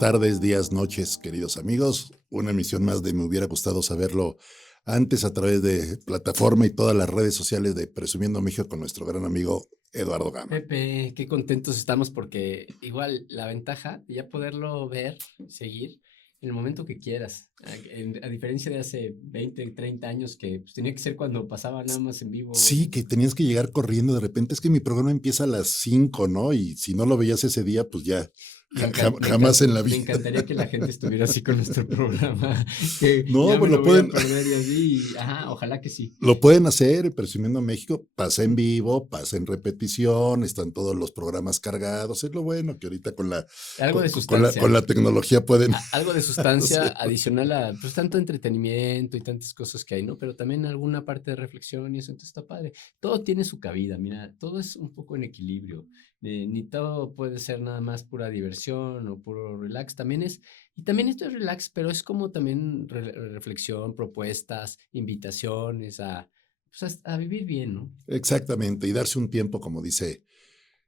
tardes, días, noches, queridos amigos. Una emisión más de Me hubiera gustado saberlo antes a través de plataforma y todas las redes sociales de Presumiendo México con nuestro gran amigo Eduardo Gama. Pepe, qué contentos estamos porque igual la ventaja de ya poderlo ver, seguir en el momento que quieras, a diferencia de hace 20, 30 años que pues, tenía que ser cuando pasaba nada más en vivo. Sí, que tenías que llegar corriendo de repente. Es que mi programa empieza a las 5, ¿no? Y si no lo veías ese día, pues ya, jamás en la Me vida. encantaría que la gente estuviera así con nuestro programa, que No, ya pues me lo voy a perder y así, ajá, ojalá que sí. lo pueden hacer, Presumiendo México, pasa en vivo, pasa en repetición, están todos los programas cargados. Es lo bueno que ahorita Algo de con sustancia. la tecnología pueden Algo de sustancia hacer. adicional a, pues, tanto entretenimiento y tantas cosas que hay, ¿no? Pero también alguna parte de reflexión y eso, entonces está padre. Todo tiene su cabida, mira, todo es un poco en equilibrio. Ni todo puede ser nada más pura diversión o puro relax. Y también esto es relax, pero es como también reflexión, propuestas, invitaciones pues, a vivir bien, ¿no? Exactamente, y darse un tiempo, como dice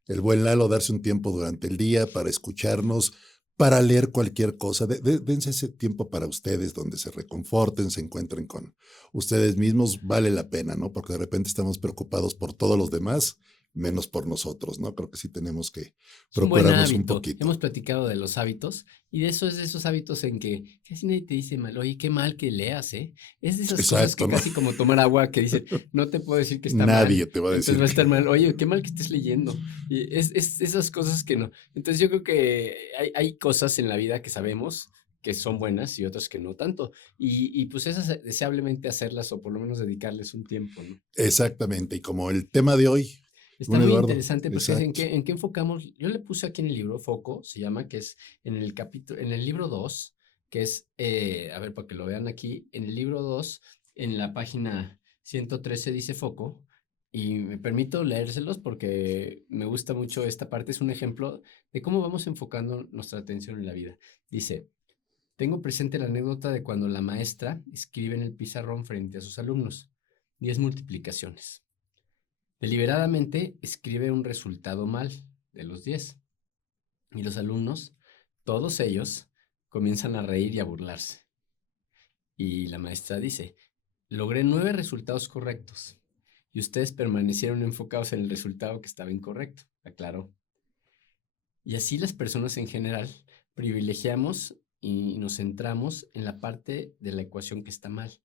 el buen Lalo, darse un tiempo durante el día para escucharnos, para leer cualquier cosa. Dense ese tiempo para ustedes, donde se reconforten, se encuentren con ustedes mismos, vale la pena, ¿no? Porque de repente estamos preocupados por todos los demás, menos por nosotros, ¿no? Creo que sí tenemos que Es un buen procurarnos un hábito. poquito. Hemos platicado de los hábitos y de eso es de esos hábitos en que casi nadie te dice mal, oye, qué mal que leas, ¿eh? Es de esas cosas Exacto, que ¿no? casi como tomar agua que dicen, no te puedo decir que está mal, Nadie te va a entonces decir va a que estar mal, oye, qué mal que estés leyendo. Y es esas cosas que no. Entonces yo creo que hay cosas en la vida que sabemos que son buenas y otras que no tanto. Y pues esas deseablemente hacerlas o por lo menos dedicarles un tiempo, ¿no? exactamente. Y como el tema de hoy, Está buen muy Eduardo, interesante porque es exacto. en qué enfocamos. Yo le puse aquí en el libro foco, se llama, que es en el capítulo, en el libro 2 que es, a ver, para que lo vean aquí, en el libro 2 en la página 113 dice foco, y me permito leérselos porque me gusta mucho esta parte. Es un ejemplo de cómo vamos enfocando nuestra atención en la vida. Dice, tengo presente la anécdota de cuando la maestra escribe en el pizarrón frente a sus alumnos 10 multiplicaciones. Deliberadamente escribe un resultado mal de los 10 y los alumnos, todos ellos, comienzan a reír y a burlarse. Y la maestra dice, logré 9 resultados correctos y ustedes permanecieron enfocados en el resultado que estaba incorrecto, aclaró. Y así las personas en general privilegiamos y nos centramos en la parte de la ecuación que está mal,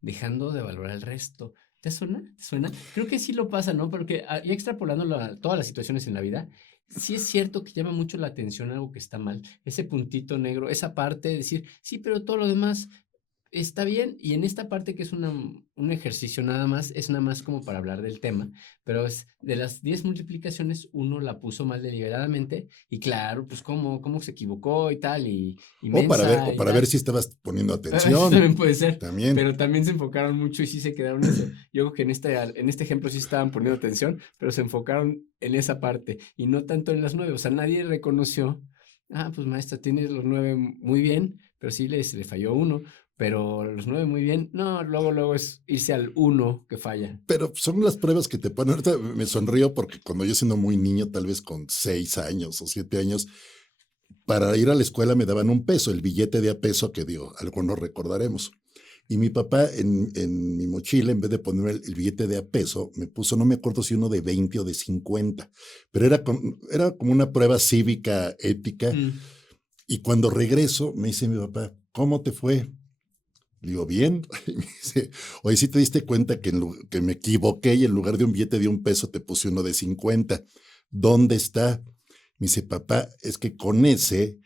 dejando de valorar el resto. ¿Te suena? ¿Te suena? Creo que sí lo pasa, ¿no? Porque ya extrapolándolo a todas las situaciones en la vida, sí es cierto que llama mucho la atención algo que está mal. Ese puntito negro, esa parte de decir, sí, pero todo lo demás está bien. Y en esta parte que es un ejercicio nada más, es nada más como para hablar del tema, pero es de las 10 multiplicaciones, uno la puso mal deliberadamente y claro, pues cómo se equivocó y tal, y O mensa y para ver tal. si estabas poniendo Eso atención. también puede ser, También. pero también se enfocaron mucho y sí se quedaron en eso. Yo creo que en este ejemplo sí estaban poniendo atención, pero se enfocaron en esa parte y no tanto en las 9. O sea, nadie reconoció, pues maestra, tienes los 9 muy bien, pero sí le falló uno, pero los 9 muy bien. No, luego es irse al uno que falla. Pero son las pruebas que te ponen. Ahorita me sonrío porque cuando yo siendo muy niño, tal vez con 6 años o 7 años, para ir a la escuela me daban un peso, el billete de a peso que dio, algunos recordaremos. Y mi papá en mi mochila, en vez de ponerme el billete de a peso, me puso, no me acuerdo si uno de 20 o de 50, pero era como una prueba cívica, ética. Mm. Y cuando regreso, me dice mi papá, ¿cómo te fue? Le digo, bien. Y me dice, oye, ¿sí te diste cuenta que me equivoqué y en lugar de un billete de un peso te puse uno de 50? ¿Dónde está? Me dice, papá, es que con ese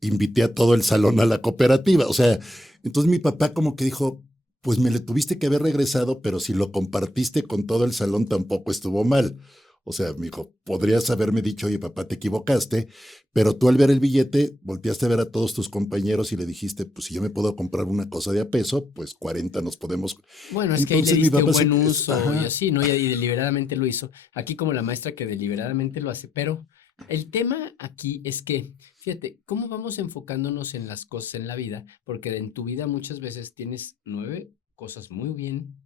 invité a todo el salón a la cooperativa. O sea, entonces mi papá como que dijo, pues me le tuviste que haber regresado, pero si lo compartiste con todo el salón tampoco estuvo mal. O sea, me dijo, podrías haberme dicho, oye, papá, te equivocaste, pero tú al ver el billete volteaste a ver a todos tus compañeros y le dijiste, pues si yo me puedo comprar una cosa de a peso, pues 40 nos podemos. Bueno, es que ahí le Entonces mi diste un papá buen uso y ajá, así, ¿no? Y deliberadamente lo hizo. Aquí como la maestra que deliberadamente lo hace. Pero el tema aquí es que, fíjate, ¿cómo vamos enfocándonos en las cosas en la vida? Porque en tu vida muchas veces tienes 9 cosas muy bien,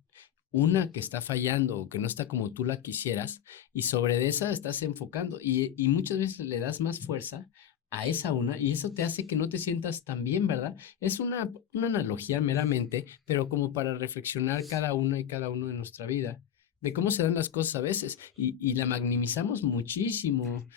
una que está fallando o que no está como tú la quisieras, y sobre de esa estás enfocando. Y muchas veces le das más fuerza a esa una, y eso te hace que no te sientas tan bien, ¿verdad? Es una analogía meramente, pero como para reflexionar cada una y cada uno de nuestra vida, de cómo se dan las cosas a veces, y la magnimizamos muchísimo,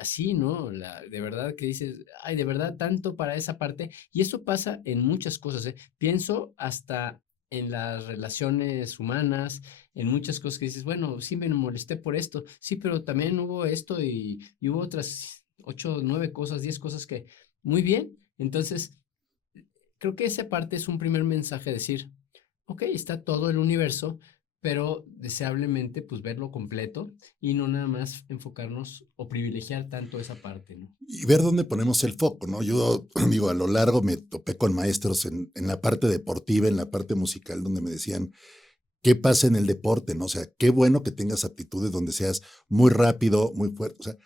así, ¿no? De verdad que dices, ay, de verdad, tanto para esa parte, y eso pasa en muchas cosas, ¿eh? Pienso hasta en las relaciones humanas, en muchas cosas que dices, bueno, sí me molesté por esto, sí, pero también hubo esto y hubo otras 8, 9 cosas, 10 cosas que, muy bien. Entonces, creo que esa parte es un primer mensaje, decir, ok, está todo el universo, pero deseablemente, pues verlo completo y no nada más enfocarnos o privilegiar tanto esa parte, ¿no? Y ver dónde ponemos el foco, ¿no? Yo digo, a lo largo me topé con maestros en la parte deportiva, en la parte musical, donde me decían, ¿qué pasa en el deporte, no? O sea, qué bueno que tengas aptitudes donde seas muy rápido, muy fuerte, o sea,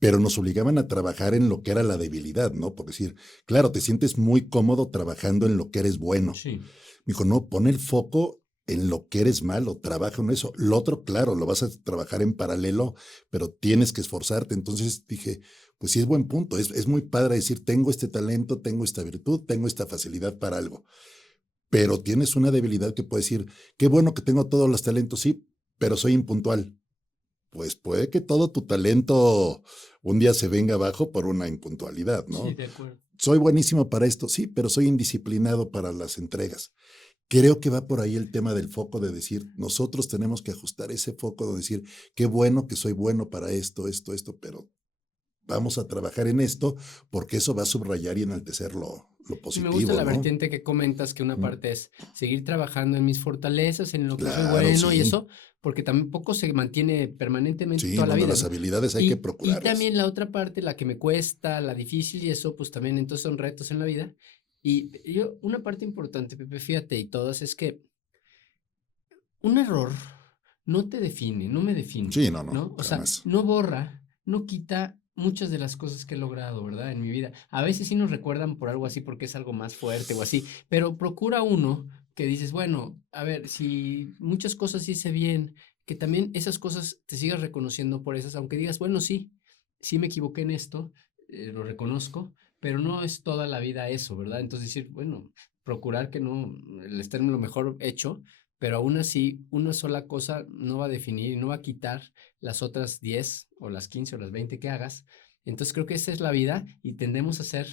pero nos obligaban a trabajar en lo que era la debilidad, ¿no? Por decir, claro, te sientes muy cómodo trabajando en lo que eres bueno. Sí, Me dijo, no, pon el foco en lo que eres malo, trabaja en eso. Lo otro, claro, lo vas a trabajar en paralelo, pero tienes que esforzarte. Entonces dije, pues sí es buen punto, es muy padre decir, tengo este talento, tengo esta virtud, tengo esta facilidad para algo, pero tienes una debilidad que puedes decir, qué bueno que tengo todos los talentos, sí, pero soy impuntual. Pues puede que todo tu talento un día se venga abajo por una impuntualidad, sí, ¿no? de acuerdo. Soy buenísimo para esto, sí, pero soy indisciplinado para las entregas. Creo que va por ahí el tema del foco de decir, nosotros tenemos que ajustar ese foco de decir, qué bueno que soy bueno para esto, pero vamos a trabajar en esto porque eso va a subrayar y enaltecer lo Y me gusta positivo, la ¿no? vertiente que comentas, que una Mm, parte es seguir trabajando en mis fortalezas, en lo que soy claro, bueno y sí. eso, porque tampoco se mantiene permanentemente Sí, toda la no, no, vida, las ¿no? habilidades hay que Y procurarlas. también la otra parte, la que me cuesta, la difícil y eso, pues también entonces son retos en la vida. Y yo, una parte importante, Pepe, fíjate, y todas, es que un error no te define, no me define, Sí, no, no, ¿no? O sea, jamás. no borra, no quita muchas de las cosas que he logrado, ¿verdad? En mi vida. A veces sí nos recuerdan por algo así porque es algo más fuerte o así, pero procura uno que dices, bueno, a ver, si muchas cosas hice bien, que también esas cosas te sigas reconociendo por esas, aunque digas, bueno, sí, sí me equivoqué en esto, lo reconozco, pero no es toda la vida eso, ¿verdad? Entonces decir, bueno, procurar que no, el estar en lo mejor hecho, pero aún así, una sola cosa no va a definir y no va a quitar las otras 10 o las 15 o las 20 que hagas. Entonces creo que esa es la vida y tendemos a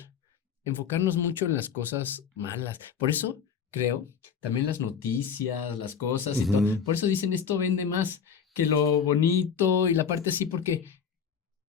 enfocarnos mucho en las cosas malas. Por eso creo, también las noticias, las cosas y todo, Ujú. por eso dicen esto vende más que lo bonito y la parte así, porque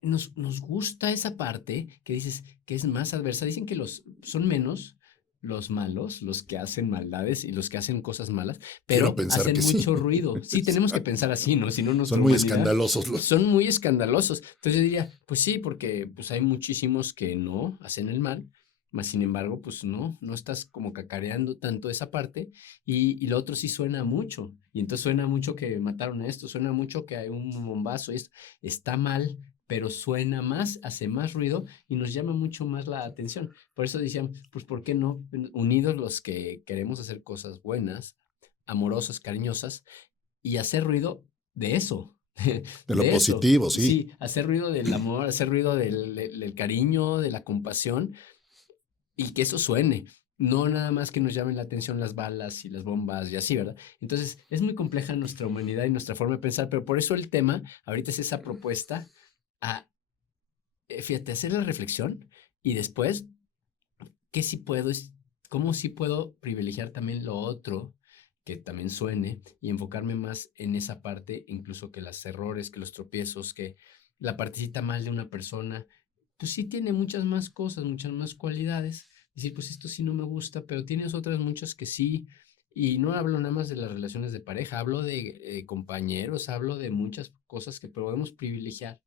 nos gusta esa parte que dices que es más adversa. Dicen que son menos los malos, los que hacen maldades y los que hacen cosas malas, Quiero pero pensar hacen que sí. mucho ruido. Sí, tenemos que pensar así, ¿no? Si no, Son nuestra muy humanidad escandalosos los. son muy escandalosos. Entonces yo diría, pues sí, porque pues hay muchísimos que no hacen el mal, mas sin embargo, pues no estás como cacareando tanto esa parte y lo otro sí suena mucho. Y entonces suena mucho que mataron a esto, suena mucho que hay un bombazo y esto. Está mal, pero suena más, hace más ruido y nos llama mucho más la atención. Por eso decían, pues, ¿por qué no? Unidos los que queremos hacer cosas buenas, amorosas, cariñosas, y hacer ruido de eso, De lo de eso. positivo, sí. Sí, hacer ruido del amor, hacer ruido del cariño, de la compasión, y que eso suene. No nada más que nos llamen la atención las balas y las bombas y así, ¿verdad? Entonces, es muy compleja nuestra humanidad y nuestra forma de pensar, pero por eso el tema ahorita es esa propuesta a fíjate, hacer la reflexión y después, ¿qué sí puedo, cómo sí puedo privilegiar también lo otro, que también suene, y enfocarme más en esa parte, incluso que los errores, que los tropiezos, que la partecita mal de una persona, pues sí tiene muchas más cosas, muchas más cualidades. Decir, pues esto sí no me gusta, pero tienes otras muchas que sí. Y no hablo nada más de las relaciones de pareja, hablo de compañeros, hablo de muchas cosas que podemos privilegiar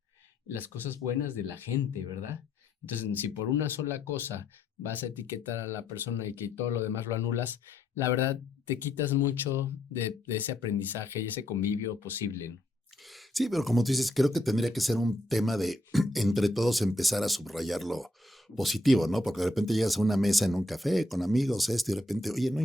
las cosas buenas de la gente, ¿verdad? Entonces, si por una sola cosa vas a etiquetar a la persona y que todo lo demás lo anulas, la verdad te quitas mucho de ese aprendizaje y ese convivio posible, ¿no? Sí, pero como tú dices, creo que tendría que ser un tema de entre todos empezar a subrayar lo positivo, ¿no? Porque de repente llegas a una mesa en un café con amigos, esto, y de repente, oye, no,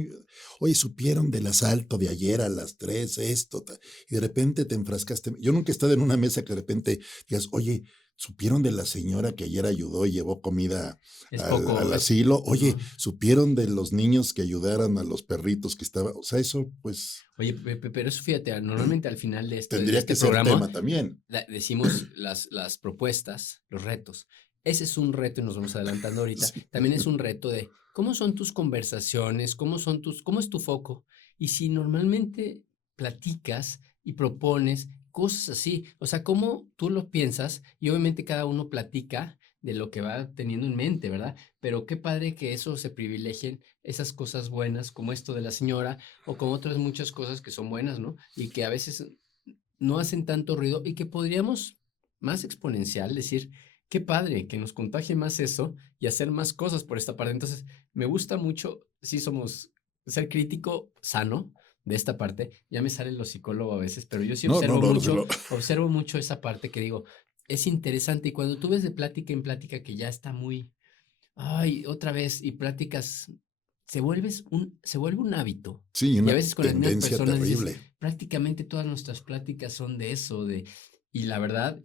oye, supieron del asalto de ayer a las 3 esto, y de repente te enfrascaste. Yo nunca he estado en una mesa que de repente digas, oye, ¿Supieron de la señora que ayer ayudó y llevó comida Es al poco, asilo? Oye, no. ¿supieron de los niños que ayudaran a los perritos que estaban? O sea, eso pues Oye, pero eso fíjate, normalmente al final de tendría este que ser programa tema también. decimos las propuestas, los retos. Ese es un reto y nos vamos adelantando ahorita. Sí. También es un reto de cómo son tus conversaciones, cómo es tu foco. Y si normalmente platicas y propones cosas así, o sea, cómo tú lo piensas y obviamente cada uno platica de lo que va teniendo en mente, ¿verdad? Pero qué padre que eso se privilegien esas cosas buenas como esto de la señora o como otras muchas cosas que son buenas, ¿no? Y que a veces no hacen tanto ruido y que podríamos más exponencial decir, qué padre que nos contagie más eso y hacer más cosas por esta parte. Entonces, me gusta mucho, sí somos ser crítico sano de esta parte. Ya me sale lo psicólogo a veces, pero yo sí No, no, no, no. observo mucho esa parte que digo, es interesante y cuando tú ves de plática en plática que ya está muy, ay, otra vez y pláticas se vuelve un hábito. Sí, Y a una veces con las mismas tendencia personas dices, terrible. prácticamente todas nuestras pláticas son de eso, y la verdad,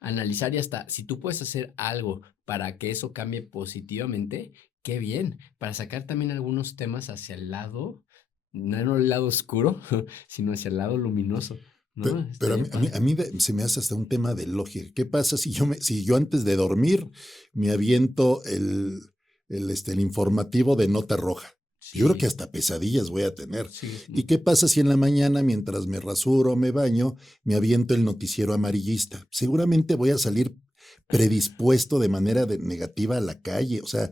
analizar y hasta, si tú puedes hacer algo para que eso cambie positivamente, qué bien, para sacar también algunos temas hacia el lado, no el lado oscuro, sino hacia el lado luminoso, ¿no? Pero Estaría padre. se me hace hasta un tema de lógica. ¿Qué pasa si yo antes de dormir me aviento el informativo de nota roja? Yo creo que Sí, hasta pesadillas voy a tener. sí, ¿Y qué pasa si en la mañana, mientras me rasuro o me baño, me aviento el noticiero amarillista? Seguramente voy a salir predispuesto de manera negativa a la calle. O sea,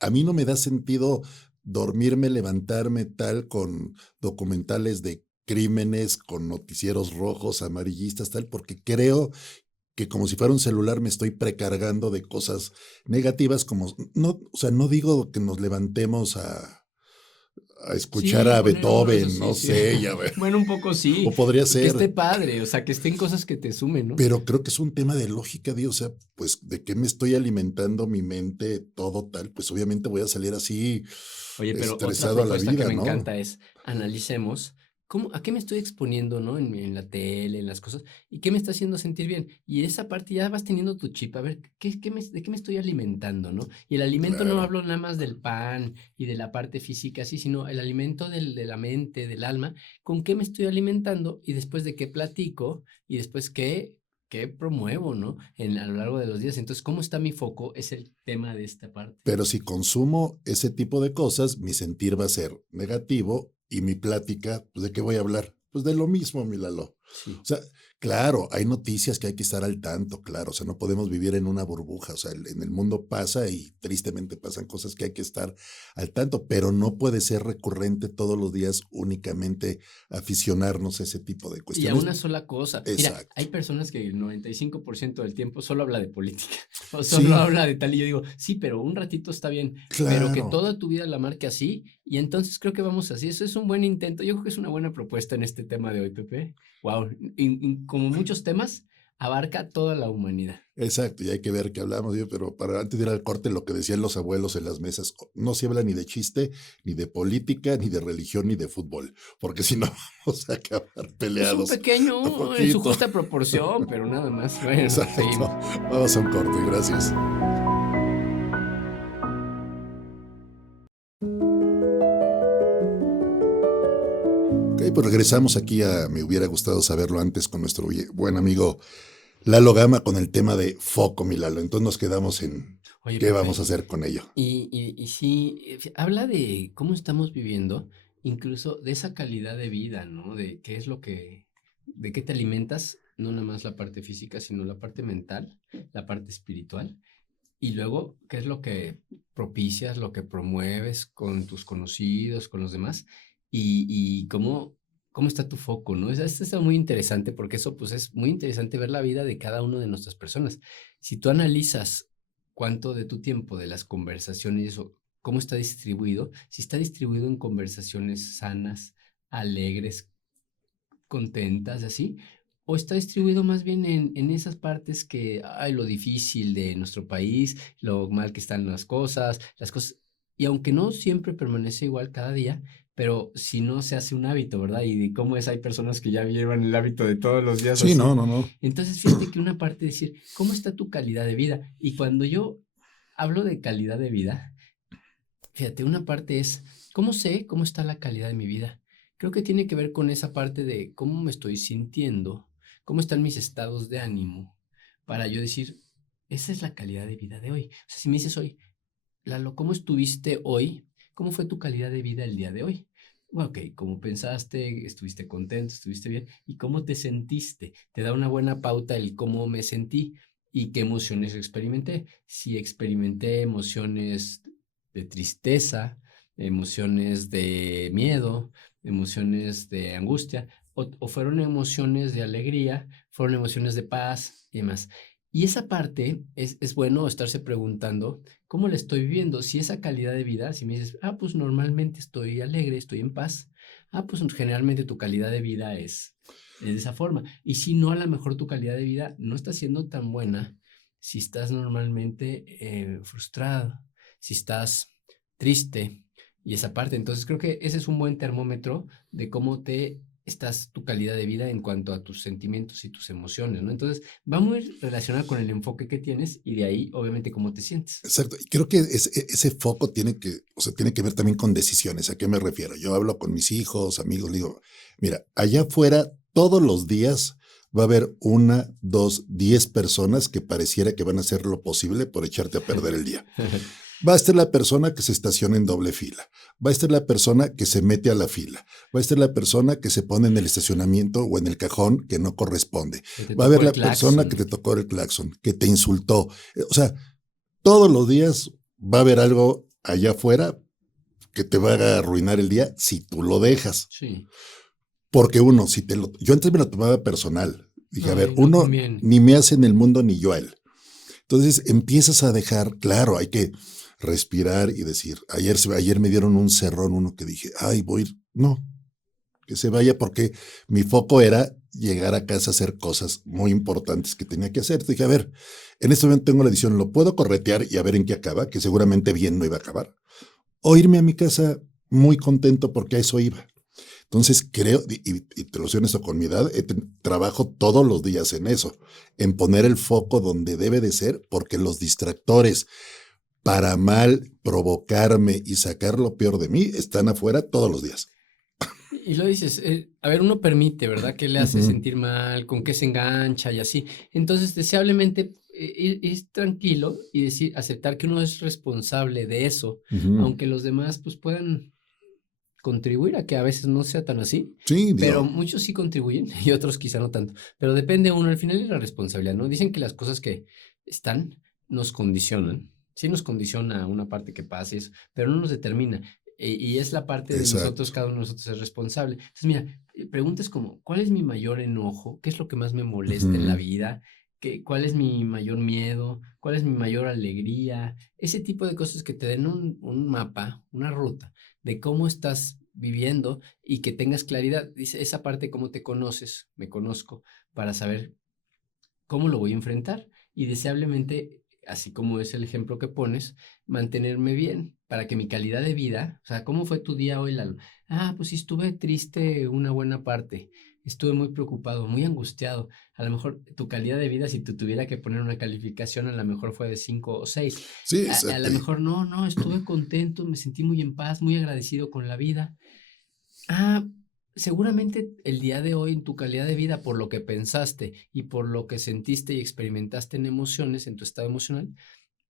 a mí no me da sentido dormirme, levantarme tal con documentales de crímenes, con noticieros rojos, amarillistas, tal, porque creo que como si fuera un celular me estoy precargando de cosas negativas, como no, o sea, no digo que nos levantemos a escuchar sí, a poner unos Beethoven, así, no sí. sé, ya ver, Bueno, un poco sí, o podría y que esté ser, padre, o sea, que estén cosas que te sumen, ¿no? pero creo que es un tema de lógica, Dios, o sea, pues de qué me estoy alimentando mi mente, todo tal, pues obviamente voy a salir así Oye, pero otra estresado a la propuesta que vida, me ¿no? encanta es analicemos a qué me estoy exponiendo, ¿no? En la tele, en las cosas, y qué me está haciendo sentir bien. Y esa parte ya vas teniendo tu chip, a ver, de qué me estoy alimentando, ¿no? Y el alimento no Claro. hablo nada más del pan y de la parte física, así, sino el alimento de la mente, del alma, con qué me estoy alimentando y después de qué platico y después qué promuevo, ¿no? A lo largo de los días. Entonces, ¿cómo está mi foco? Es el tema de esta parte. Pero si consumo ese tipo de cosas, mi sentir va a ser negativo y mi plática, pues ¿de qué voy a hablar? Pues de lo mismo, mi Lalo. O Sí. sea, claro, hay noticias que hay que estar al tanto, claro, o sea, no podemos vivir en una burbuja, o sea, en el mundo pasa y tristemente pasan cosas que hay que estar al tanto, pero no puede ser recurrente todos los días únicamente aficionarnos a ese tipo de Y a cuestiones. una sola cosa. Mira, hay Exacto. personas que el 95% del tiempo solo habla de política o solo Sí, habla de tal y yo digo, sí, pero un ratito está bien, pero que claro. toda tu vida la marque así y entonces creo que vamos así. Eso es un buen intento. Yo creo que es una buena propuesta en este tema de hoy, Pepe. Wow, como muchos temas, abarca toda la humanidad. Exacto, y hay que ver qué hablamos, pero para antes de ir al corte, lo que decían los abuelos en las mesas, no se habla ni de chiste, ni de política, ni de religión, ni de fútbol, porque si no vamos a acabar Pues un peleados a pequeño, en su poquito. justa proporción, pero nada más. Bueno, Exacto. seguimos. Vamos a un corte, gracias. Ok, pues regresamos aquí a Me hubiera gustado saberlo antes con nuestro buen amigo Lalo Gama con el tema de foco, mi Lalo. Entonces nos quedamos en Oye, qué vamos Pepe, a hacer con ello. y sí, habla de cómo estamos viviendo, incluso de esa calidad de vida, ¿no? De qué es de qué te alimentas, no nada más la parte física, sino la parte mental, la parte espiritual, y luego qué es lo que propicias, lo que promueves con tus conocidos, con los demás, y cómo está tu foco, ¿no? Esto está muy interesante porque eso, pues, es muy interesante ver la vida de cada una de nuestras personas. Si tú analizas cuánto de tu tiempo, de las conversaciones o cómo está distribuido, si está distribuido en conversaciones sanas, alegres, contentas, así, o está distribuido más bien en esas partes que, ay, lo difícil de nuestro país, lo mal que están las cosas, y aunque no siempre permanece igual cada día, pero si no se hace un hábito, ¿verdad? Y cómo es, hay personas que ya llevan el hábito de todos los días Sí, no, así. no, no. Entonces, fíjate que una parte es decir, ¿cómo está tu calidad de vida? Y cuando yo hablo de calidad de vida, fíjate, una parte es, ¿cómo sé cómo está la calidad de mi vida? Creo que tiene que ver con esa parte de cómo me estoy sintiendo, cómo están mis estados de ánimo, para yo decir, esa es la calidad de vida de hoy. O sea, si me dices hoy, Lalo, ¿cómo estuviste hoy? ¿Cómo fue tu calidad de vida el día de hoy? Bueno, ok, ¿cómo pensaste? ¿Estuviste contento? ¿Estuviste bien? ¿Y cómo te sentiste? Te da una buena pauta el cómo me sentí y qué emociones experimenté. Si experimenté emociones de tristeza, emociones de miedo, emociones de angustia, o fueron emociones de alegría, fueron emociones de paz y demás. Y esa parte es bueno estarse preguntando, ¿cómo la estoy viviendo? Si esa calidad de vida, si me dices, pues normalmente estoy alegre, estoy en paz, pues generalmente tu calidad de vida es de esa forma. Y si no, a lo mejor tu calidad de vida no está siendo tan buena si estás normalmente frustrado, si estás triste y esa parte. Entonces creo que ese es un buen termómetro de cómo te estás tu calidad de vida en cuanto a tus sentimientos y tus emociones, ¿no? Entonces va muy relacionado con el enfoque que tienes y de ahí, obviamente, cómo te sientes. Exacto. Y creo que ese foco tiene que, o sea, tiene que ver también con decisiones. ¿A qué me refiero? Yo hablo con mis hijos, amigos, le digo, mira, allá afuera todos los días va a haber 1, 2, 10 personas que pareciera que van a hacer lo posible por echarte a perder el día. Va a estar la persona que se estaciona en doble fila. Va a estar la persona que se mete a la fila. Va a estar la persona que se pone en el estacionamiento o en el cajón que no corresponde. Que te Va a tocó haber el la persona que te claxon. tocó el claxon, que te insultó. O sea, todos los días va a haber algo allá afuera que te va a arruinar el día si tú lo dejas. Sí. Porque uno, si te lo, yo antes me lo tomaba personal. Dije, a No, ver, y no uno conviene. ni me hace en el mundo ni yo a él. Entonces empiezas a dejar, claro, hay que respirar y decir, ayer me dieron un cerrón, uno que dije, ay, voy a ir, no, que se vaya porque mi foco era llegar a casa a hacer cosas muy importantes que tenía que hacer. Entonces dije, a ver, en este momento tengo la decisión, lo puedo corretear y a ver en qué acaba, que seguramente bien no iba a acabar, o irme a mi casa muy contento porque a eso iba. Entonces creo, y te lo soy honesto con mi edad, trabajo todos los días en eso, en poner el foco donde debe de ser, porque los distractores para mal provocarme y sacar lo peor de mí están afuera todos los días. Y lo dices, a ver, uno permite, ¿verdad? ¿Qué le hace Ujú, sentir mal? ¿Con qué se engancha? Y así. Entonces, deseablemente, ir tranquilo y decir, aceptar que uno es responsable de eso, ujú. aunque los demás, pues, puedan contribuir a que a veces no sea tan así, Sí, pero digo, muchos sí contribuyen y otros quizá no tanto. Pero depende uno, al final es la responsabilidad, ¿no? Dicen que las cosas que están nos condicionan. Sí nos condiciona una parte que pasa y eso, pero no nos determina. Y es la parte de nosotros, exacto. cada uno de nosotros es responsable. Entonces, mira, preguntas como, ¿cuál es mi mayor enojo? ¿Qué es lo que más me molesta en la Ujú. vida? ¿Cuál es mi mayor miedo? ¿Cuál es mi mayor alegría? Ese tipo de cosas que te den un mapa, una ruta de cómo estás viviendo y que tengas claridad. Dice esa parte, cómo te conoces, me conozco, para saber cómo lo voy a enfrentar. Y deseablemente, así como es el ejemplo que pones, mantenerme bien para que mi calidad de vida, o sea, ¿cómo fue tu día hoy, Lalo? Pues sí, estuve triste una buena parte. Estuve muy preocupado, muy angustiado. A lo mejor tu calidad de vida, si tú tuviera que poner una calificación, a lo mejor fue de 5 o 6. Sí, A exacto. lo mejor no, no, estuve contento, me sentí muy en paz, muy agradecido con la vida. Ah, Seguramente el día de hoy en tu calidad de vida, por lo que pensaste y por lo que sentiste y experimentaste en emociones, en tu estado emocional,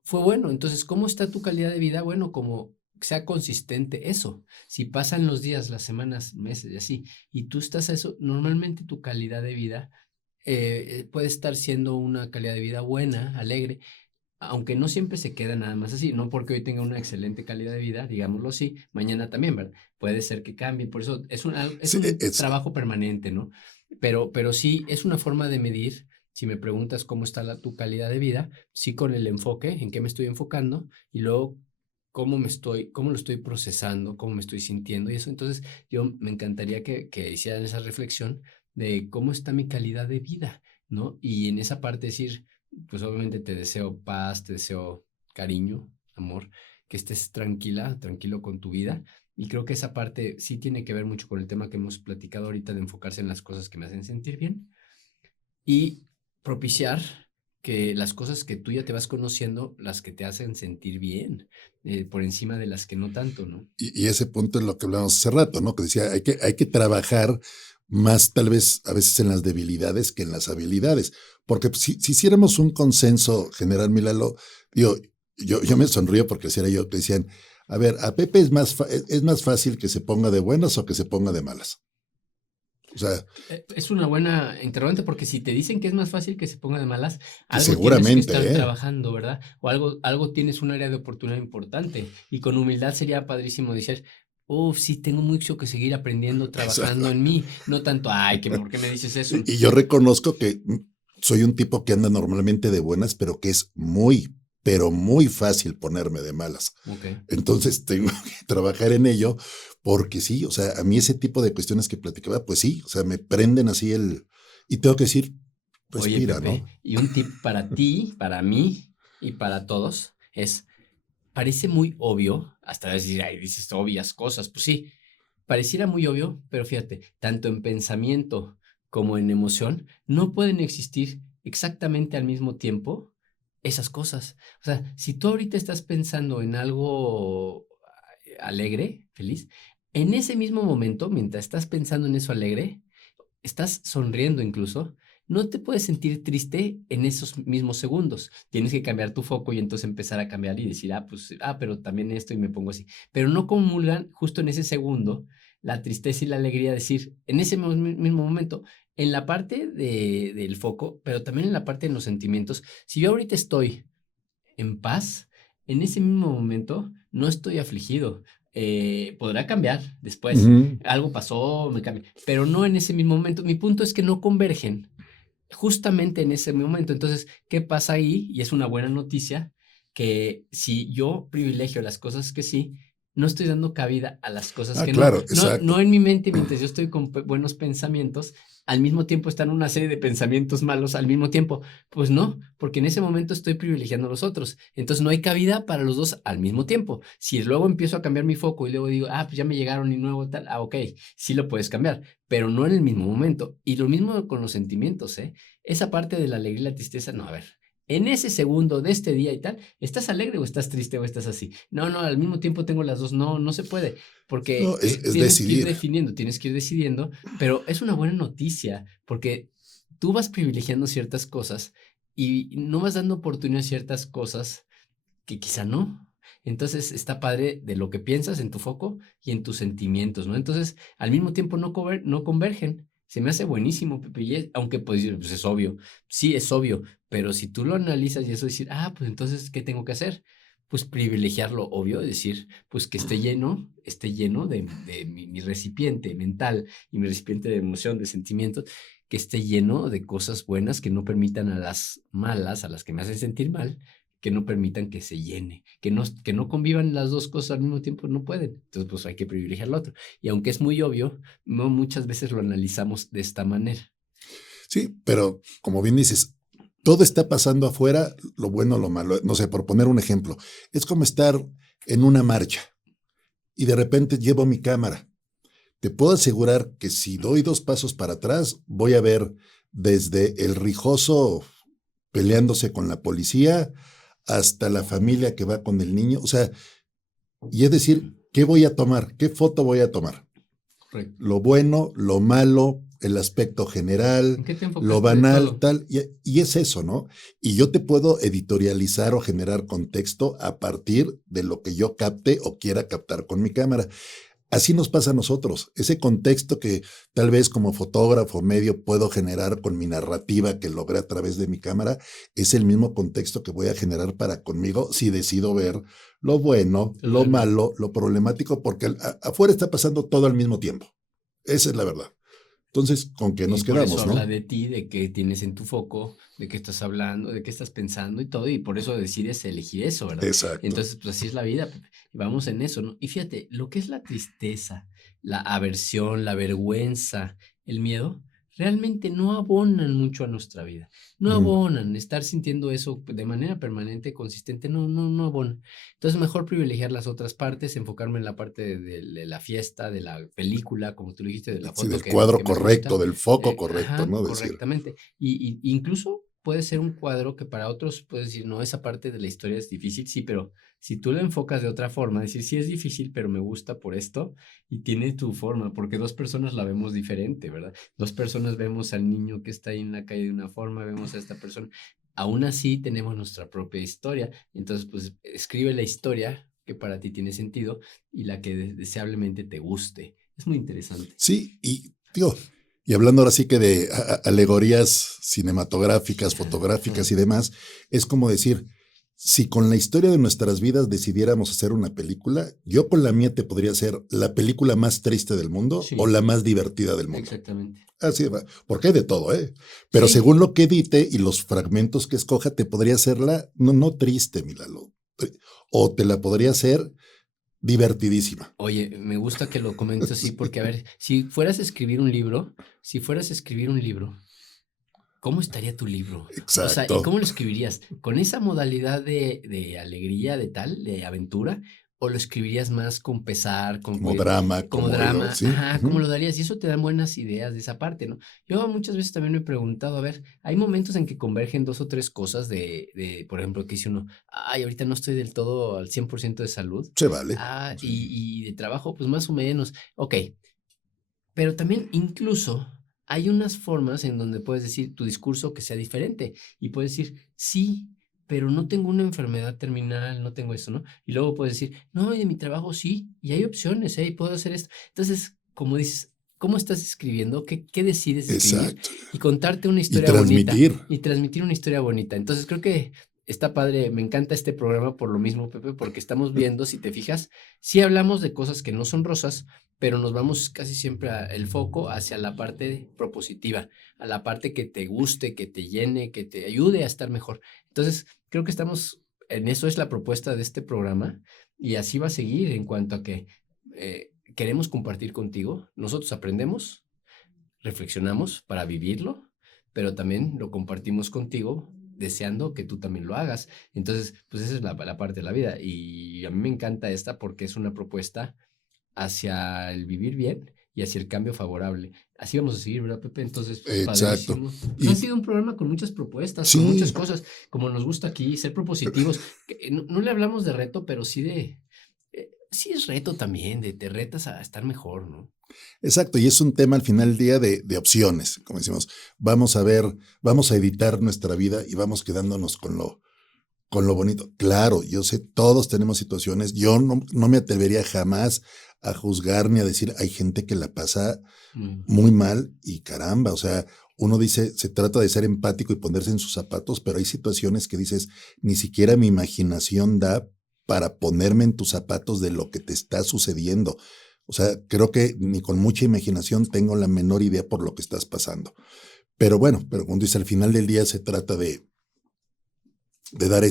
fue bueno. Entonces, ¿cómo está tu calidad de vida? Bueno, como sea consistente eso. Si pasan los días, las semanas, meses y así, y tú estás a eso, normalmente tu calidad de vida puede estar siendo una calidad de vida buena, alegre, aunque no siempre se queda nada más así, no porque hoy tenga una excelente calidad de vida, digámoslo así, mañana también, ¿verdad? Puede ser que cambie, por eso es Sí, un trabajo permanente, ¿no? Pero sí es una forma de medir, si me preguntas cómo está tu calidad de vida, sí con el enfoque, en qué me estoy enfocando, y luego cómo lo estoy procesando, cómo me estoy sintiendo, y eso, entonces yo me encantaría que hicieran esa reflexión de cómo está mi calidad de vida, ¿no? Y en esa parte decir, pues obviamente te deseo paz, te deseo cariño, amor, que estés tranquilo con tu vida. Y creo que esa parte sí tiene que ver mucho con el tema que hemos platicado ahorita de enfocarse en las cosas que me hacen sentir bien y propiciar que las cosas que tú ya te vas conociendo, las que te hacen sentir bien, por encima de las que no tanto, ¿no? Y ese punto es lo que hablábamos hace rato, ¿no? Que decía, hay que trabajar más tal vez a veces en las debilidades que en las habilidades. Porque si hiciéramos un consenso general, Milalo, digo, yo me sonrío porque si era yo, te decían, a ver, a Pepe es más fácil que se ponga de buenas o que se ponga de malas. O sea, Es una buena interrogante porque si te dicen que es más fácil que se ponga de malas, que algo tienes que seguramente, estar ¿eh? trabajando, ¿verdad? O algo tienes un área de oportunidad importante. Y con humildad sería padrísimo decir, uff, sí, tengo mucho que seguir aprendiendo, trabajando en mí. No tanto, ay, ¿por qué me dices eso? Y yo reconozco que soy un tipo que anda normalmente de buenas, pero que es muy, pero muy fácil ponerme de malas. Ok. Entonces tengo que trabajar en ello porque sí, o sea, a mí ese tipo de cuestiones que platicaba, pues sí, o sea, me prenden así y tengo que decir, Oye, respira, Pepe, ¿no? y un tip para ti, para mí y para todos es, parece muy obvio, hasta decir, ay, dices obvias cosas, pues sí, pareciera muy obvio, pero fíjate, tanto en pensamiento como en emoción, no pueden existir exactamente al mismo tiempo esas cosas. O sea, si tú ahorita estás pensando en algo alegre, feliz, en ese mismo momento, mientras estás pensando en eso alegre, estás sonriendo incluso, no te puedes sentir triste en esos mismos segundos. Tienes que cambiar tu foco y entonces empezar a cambiar y decir, pues, pero también esto y me pongo así. Pero no comulgan justo en ese segundo la tristeza y la alegría, decir, en ese mismo momento, en la parte del foco, pero también en la parte de los sentimientos. Si yo ahorita estoy en paz, en ese mismo momento no estoy afligido. Podrá cambiar después. Ujú. Algo pasó, me cambié, pero no en ese mismo momento. Mi punto es que no convergen justamente en ese momento. Entonces, ¿qué pasa ahí? Y es una buena noticia que si yo privilegio las cosas que sí, no estoy dando cabida a las cosas Ah, que no. claro, No exacto. en mi mente, mientras yo estoy con buenos pensamientos, al mismo tiempo están una serie de pensamientos malos al mismo tiempo. Pues no, porque en ese momento estoy privilegiando a los otros. Entonces no hay cabida para los dos al mismo tiempo. Si luego empiezo a cambiar mi foco y luego digo, pues ya me llegaron y nuevo tal, ok, sí lo puedes cambiar, pero no en el mismo momento. Y lo mismo con los sentimientos, ¿eh? Esa parte de la alegría y la tristeza, no, a ver, en ese segundo de este día y tal, ¿estás alegre o estás triste o estás así? No, al mismo tiempo tengo las dos, no se puede, porque No, es tienes que ir decidir. definiendo, tienes que ir decidiendo, pero es una buena noticia, porque tú vas privilegiando ciertas cosas y no vas dando oportunidad a ciertas cosas que quizá no. Entonces está padre de lo que piensas en tu foco y en tus sentimientos, ¿no? Entonces, al mismo tiempo no convergen. Se me hace buenísimo, Pepe, aunque pues es obvio, sí es obvio, pero si tú lo analizas y eso decir, pues entonces, ¿qué tengo que hacer? Pues privilegiar lo obvio, decir, pues que esté lleno de mi recipiente mental y mi recipiente de emoción, de sentimientos, que esté lleno de cosas buenas que no permitan a las malas, a las que me hacen sentir mal, que no permitan que se llene, que no convivan las dos cosas al mismo tiempo, no pueden. Entonces, pues hay que privilegiar lo otro. Y aunque es muy obvio, no muchas veces lo analizamos de esta manera. Sí, pero como bien dices, todo está pasando afuera, lo bueno, lo malo. No sé, por poner un ejemplo, es como estar en una marcha y de repente llevo mi cámara. Te puedo asegurar que si doy 2 pasos para atrás, voy a ver desde el rijoso peleándose con la policía hasta la familia que va con el niño. O sea, y es decir, ¿qué voy a tomar? ¿Qué foto voy a tomar? Correcto. Lo bueno, lo malo, el aspecto general, ¿En qué te lo enfocaste de banal, todo? tal. Y es eso, ¿no? Y yo te puedo editorializar o generar contexto a partir de lo que yo capte o quiera captar con mi cámara. Así nos pasa a nosotros. Ese contexto que tal vez como fotógrafo medio puedo generar con mi narrativa que logré a través de mi cámara, es el mismo contexto que voy a generar para conmigo si decido ver lo bueno, lo Claro. malo, lo problemático, porque afuera está pasando todo al mismo tiempo. Esa es la verdad. Entonces, ¿con qué Y nos por eso quedamos, habla no? de ti, de qué tienes en tu foco, de qué estás hablando, de qué estás pensando y todo, y por eso decides elegir eso, ¿verdad? Exacto. Entonces, pues así es la vida, Pepe, y vamos en eso, ¿no? Y fíjate, lo que es la tristeza, la aversión, la vergüenza, el miedo, realmente no abonan mucho a nuestra vida. No Mm, abonan. Estar sintiendo eso de manera permanente, consistente, no abonan. Entonces, mejor privilegiar las otras partes, enfocarme en la parte de la fiesta, de la película, como tú lo dijiste, de la sí, foto del cuadro que me gusta. correcto, del foco correcto, Ajá, ¿no? Decir, correctamente. Y incluso puede ser un cuadro que para otros puedes decir, no, esa parte de la historia es difícil, sí, pero si tú lo enfocas de otra forma, decir, sí es difícil, pero me gusta por esto y tiene tu forma, porque dos personas la vemos diferente, ¿verdad? Dos personas vemos al niño que está ahí en la calle de una forma, vemos a esta persona. Aún así tenemos nuestra propia historia. Entonces, pues escribe la historia que para ti tiene sentido y la que deseablemente te guste. Es muy interesante. sí, y digo, y hablando ahora sí que de alegorías cinematográficas, fotográficas y demás, es como decir, si con la historia de nuestras vidas decidiéramos hacer una película, yo con la mía te podría hacer la película más triste del mundo o Sí, la más divertida del mundo. exactamente. Así va, porque hay de todo, ¿eh? Pero Sí. según lo que edite y los fragmentos que escoja, te podría hacerla, no triste, Milalo, o te la podría hacer divertidísima. Oye, me gusta que lo comentes así porque, a ver, si fueras a escribir un libro, si fueras a escribir un libro, ¿cómo estaría tu libro? O sea, ¿y Exacto. cómo lo escribirías? ¿Con esa modalidad de alegría, de tal, de aventura? ¿O lo escribirías más con pesar, con Como drama, como como lo, drama? sí. Ajá, ¿cómo Ujú. lo darías? Y eso te dan buenas ideas de esa parte, ¿no? Yo muchas veces también me he preguntado, a ver, hay momentos en que convergen dos o tres cosas por ejemplo, que dice uno, ay, ahorita no estoy del todo al 100% de salud. Se vale. Ah, Sí. y de trabajo, pues más o menos. Ok, pero también incluso hay unas formas en donde puedes decir tu discurso que sea diferente y puedes decir, sí, pero no tengo una enfermedad terminal, no tengo eso, ¿no? Y luego puedes decir, no, y de mi trabajo sí, y hay opciones, ¿eh? Y puedo hacer esto. Entonces, como dices, ¿cómo estás escribiendo? ¿Qué decides escribir? Exacto. Y contarte una Y historia bonita transmitir. y transmitir una historia bonita. Entonces, creo que está padre, me encanta este programa por lo mismo, Pepe, porque estamos viendo, si te fijas, sí hablamos de cosas que no son rosas, pero nos vamos casi siempre el foco hacia la parte propositiva, a la parte que te guste, que te llene, que te ayude a estar mejor. Entonces, creo que estamos, en eso es la propuesta de este programa y así va a seguir en cuanto a que queremos compartir contigo. Nosotros aprendemos, reflexionamos para vivirlo, pero también lo compartimos contigo deseando que tú también lo hagas. Entonces, pues esa es la parte de la vida y a mí me encanta esta porque es una propuesta hacia el vivir bien y hacia el cambio favorable. Así vamos a seguir, ¿verdad, Pepe? Entonces, pues Exacto. padrísimo. Pues ha Y sido un programa con muchas propuestas, con muchas sí, cosas, como nos gusta aquí, ser propositivos. No le hablamos de reto, pero sí sí es reto también, te retas a estar mejor, ¿no? exacto. Y es un tema al final del día de opciones. Como decimos, vamos a ver, vamos a editar nuestra vida y vamos quedándonos con lo bonito. Claro, yo sé, todos tenemos situaciones. Yo no me atrevería jamás a juzgar ni a decir, hay gente que la pasa Mm, muy mal y caramba, o sea, uno dice, se trata de ser empático y ponerse en sus zapatos, pero hay situaciones que dices, ni siquiera mi imaginación da para ponerme en tus zapatos de lo que te está sucediendo. O sea, creo que ni con mucha imaginación tengo la menor idea por lo que estás pasando. Pero bueno, pero cuando dice al final del día se trata de dar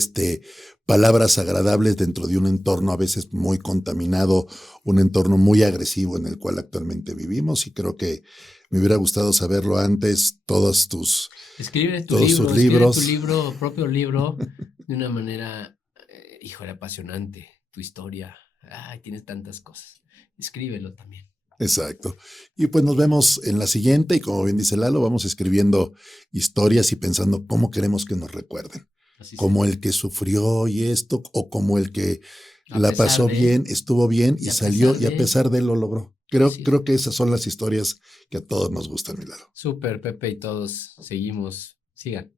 palabras agradables dentro de un entorno a veces muy contaminado, un entorno muy agresivo en el cual actualmente vivimos y creo que me hubiera gustado saberlo antes, todos sus escribe tu libros. libro, propio libro, de una manera, híjole, apasionante, tu historia. Ay, tienes tantas cosas. Escríbelo también. Exacto. Y pues nos vemos en la siguiente y como bien dice Lalo, vamos escribiendo historias y pensando cómo queremos que nos recuerden. Así Como será. el que sufrió y esto, o como el que A la pesar pasó de, bien, estuvo bien y y a salió pesar y a de, pesar de él lo logró. así es. Creo que esas son las historias que a todos nos gustan, mi Lalo. Súper, Pepe y todos seguimos. Sigan.